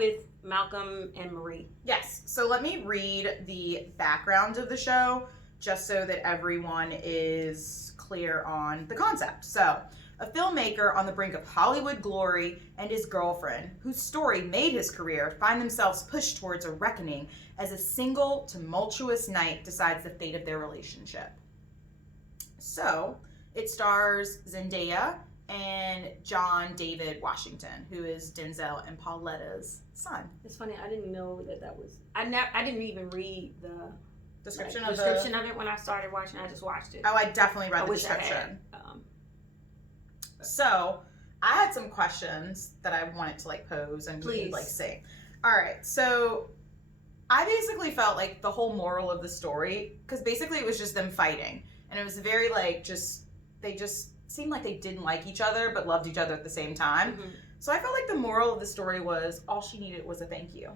with Malcolm and Marie. Yes. So let me read the background of the show just so that everyone is clear on the concept. So, a filmmaker on the brink of Hollywood glory and his girlfriend, whose story made his career, find themselves pushed towards a reckoning as a single, tumultuous night decides the fate of their relationship. So, it stars Zendaya and John David Washington, who is Denzel and Pauletta's son. It's funny, I didn't know that was. I didn't even read the Description of it when I started watching. I just watched it. Oh, I definitely read the wish I description. had. So, I had some questions that I wanted to pose and Please. say. All right, so I basically felt like the whole moral of the story, because basically it was just them fighting, and it was very they just seemed like they didn't like each other but loved each other at the same time. Mm-hmm. So I felt like the moral of the story was all she needed was a thank you.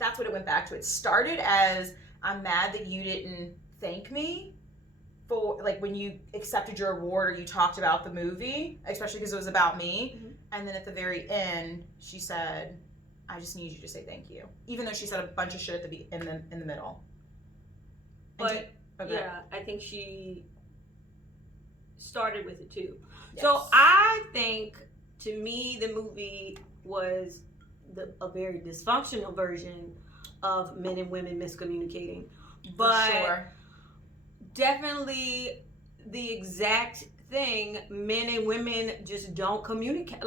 That's what it went back to. It started as, I'm mad that you didn't thank me for when you accepted your award or you talked about the movie, especially because it was about me. Mm-hmm. And then at the very end, she said, I just need you to say thank you. Even though she said a bunch of shit in the middle. But yeah, I think she started with it too. Yes. So I think, to me, the movie was a very dysfunctional version of men and women miscommunicating. But for sure. Definitely the exact thing, men and women just don't communicate.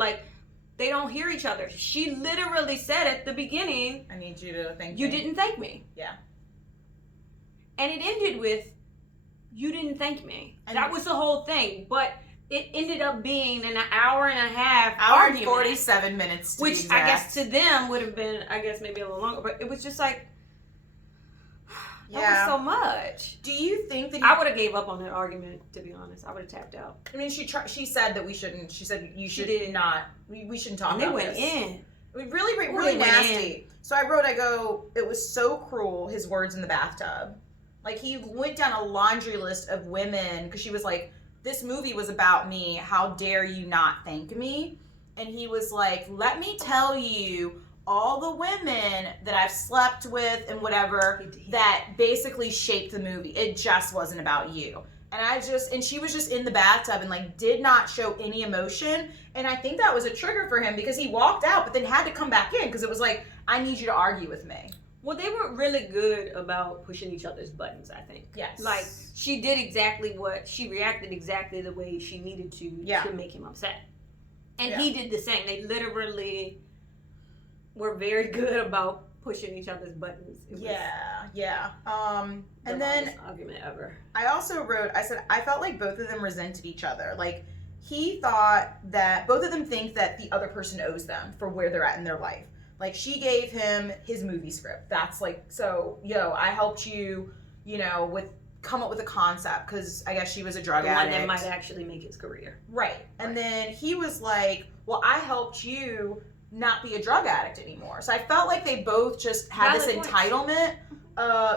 They don't hear each other. She literally said at the beginning, I need you to thank me. You didn't thank me. Yeah. And it ended with, you didn't thank me. And that was the whole thing. But it ended up being an hour and a half hour argument, and 47 minutes to which be exact. I guess to them would have been, maybe a little longer. But it was just that was so much. Do you think that I would have gave up on that argument, to be honest. I would have tapped out. I mean, she said that we shouldn't. She said you should did. not. We shouldn't talk And about they went this. in. I mean, really They went nasty. So I go, it was so cruel, his words in the bathtub. He went down a laundry list of women, because she was like, this movie was about me. How dare you not thank me? And he was like, let me tell you all the women that I've slept with and whatever that basically shaped the movie. It just wasn't about you. And she was just in the bathtub and did not show any emotion. And I think that was a trigger for him, because he walked out but then had to come back in, because it was like, I need you to argue with me. Well, they were really good about pushing each other's buttons, I think. Yes. She did she reacted exactly the way she needed to make him upset. And he did the same. They literally were very good about pushing each other's buttons. Yeah. And then argument ever. I also wrote, I said, I felt like both of them resented each other. He thought that both of them think that the other person owes them for where they're at in their life. She gave him his movie script. That's I helped you, come up with a concept, because I guess she was a drug addict. The one that might actually make his career. Right. And then he was like, well, I helped you not be a drug addict anymore. So I felt like they both just had this entitlement.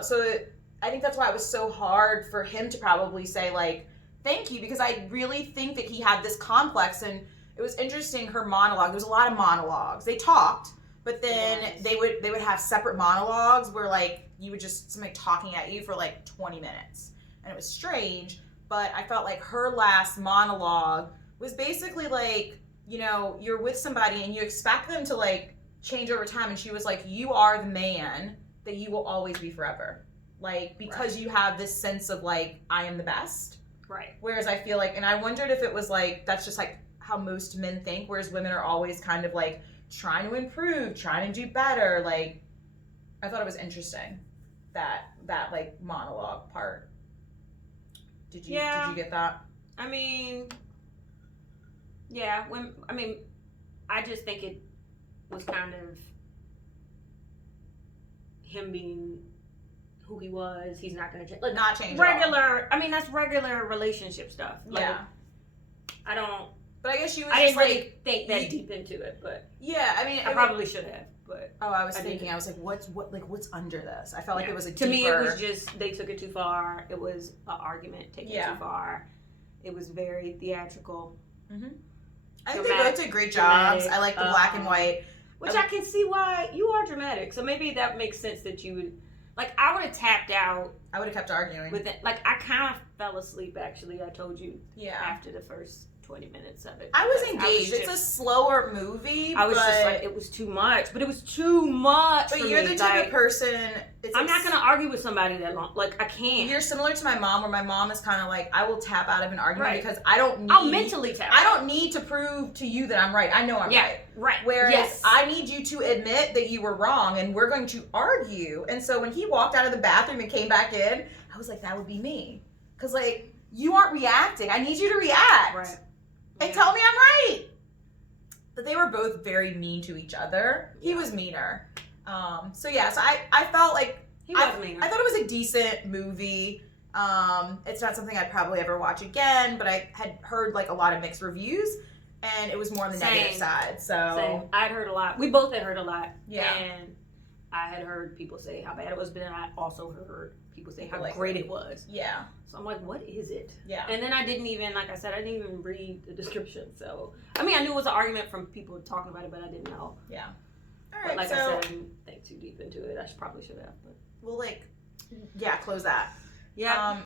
So I think that's why it was so hard for him to probably say, thank you, because I really think that he had this complex. And it was interesting, her monologue. There was a lot of monologues. They talked, but then they would have separate monologues where you would just somebody talking at you for 20 minutes. And it was strange, but I felt like her last monologue was basically you're with somebody and you expect them to change over time, and she was like, you are the man that you will always be forever. Because you have this sense of I am the best. Right. Whereas I feel and I wondered if it was that's just how most men think, whereas women are always kind of trying to improve, trying to do better. I thought it was interesting that monologue part. Did you get that? I mean, yeah. I just think it was kind of him being who he was. He's not going to change. Not change. Regular. That's regular relationship stuff. I don't. But I guess she was. I didn't really think that deep into it, but yeah. I probably should have. But I was thinking. I was like, what's under this? I felt like it was to me. It was just they took it too far. It was an argument taken too far. It was very theatrical. Mm-hmm. I think they both did great jobs. I like the black and white. Which I can see why you are dramatic. So maybe that makes sense that you would. Like, I would have tapped out. I would have kept arguing. With it. Like, I kind of fell asleep, actually. I told you. Yeah. After the first 20 minutes of it. I was engaged. It's a slower movie. I was just like, it was too much. But it was too much. But you're the type of person. I'm not going to argue with somebody that long. Like, I can't. You're similar to my mom, where my mom is kind of like, I will tap out of an argument because I don't need. I'll mentally tap out. I don't need to prove to you that I'm right. I know I'm right. Right. Whereas I need you to admit that you were wrong, and we're going to argue. And so when he walked out of the bathroom and came back in, I was like, that would be me. Because, like, you aren't reacting. I need you to react. Right. And tell me I'm right. But they were both very mean to each other. He was meaner. So I felt like he was meaner. I thought it was a decent movie. It's not something I'd probably ever watch again, but I had heard like a lot of mixed reviews, and it was more on the negative side. So I'd heard a lot. We both had heard a lot. Yeah. And I had heard people say how bad it was, but then I also heard people say how like great it was. Yeah. So I'm like, what is it? Yeah. And then I didn't even, like I said, I didn't even read the description. So, I mean, I knew it was an argument from people talking about it, but I didn't know. Yeah. All But right. like I said, I didn't think too deep into it. I probably should have. But we'll close that. Yeah.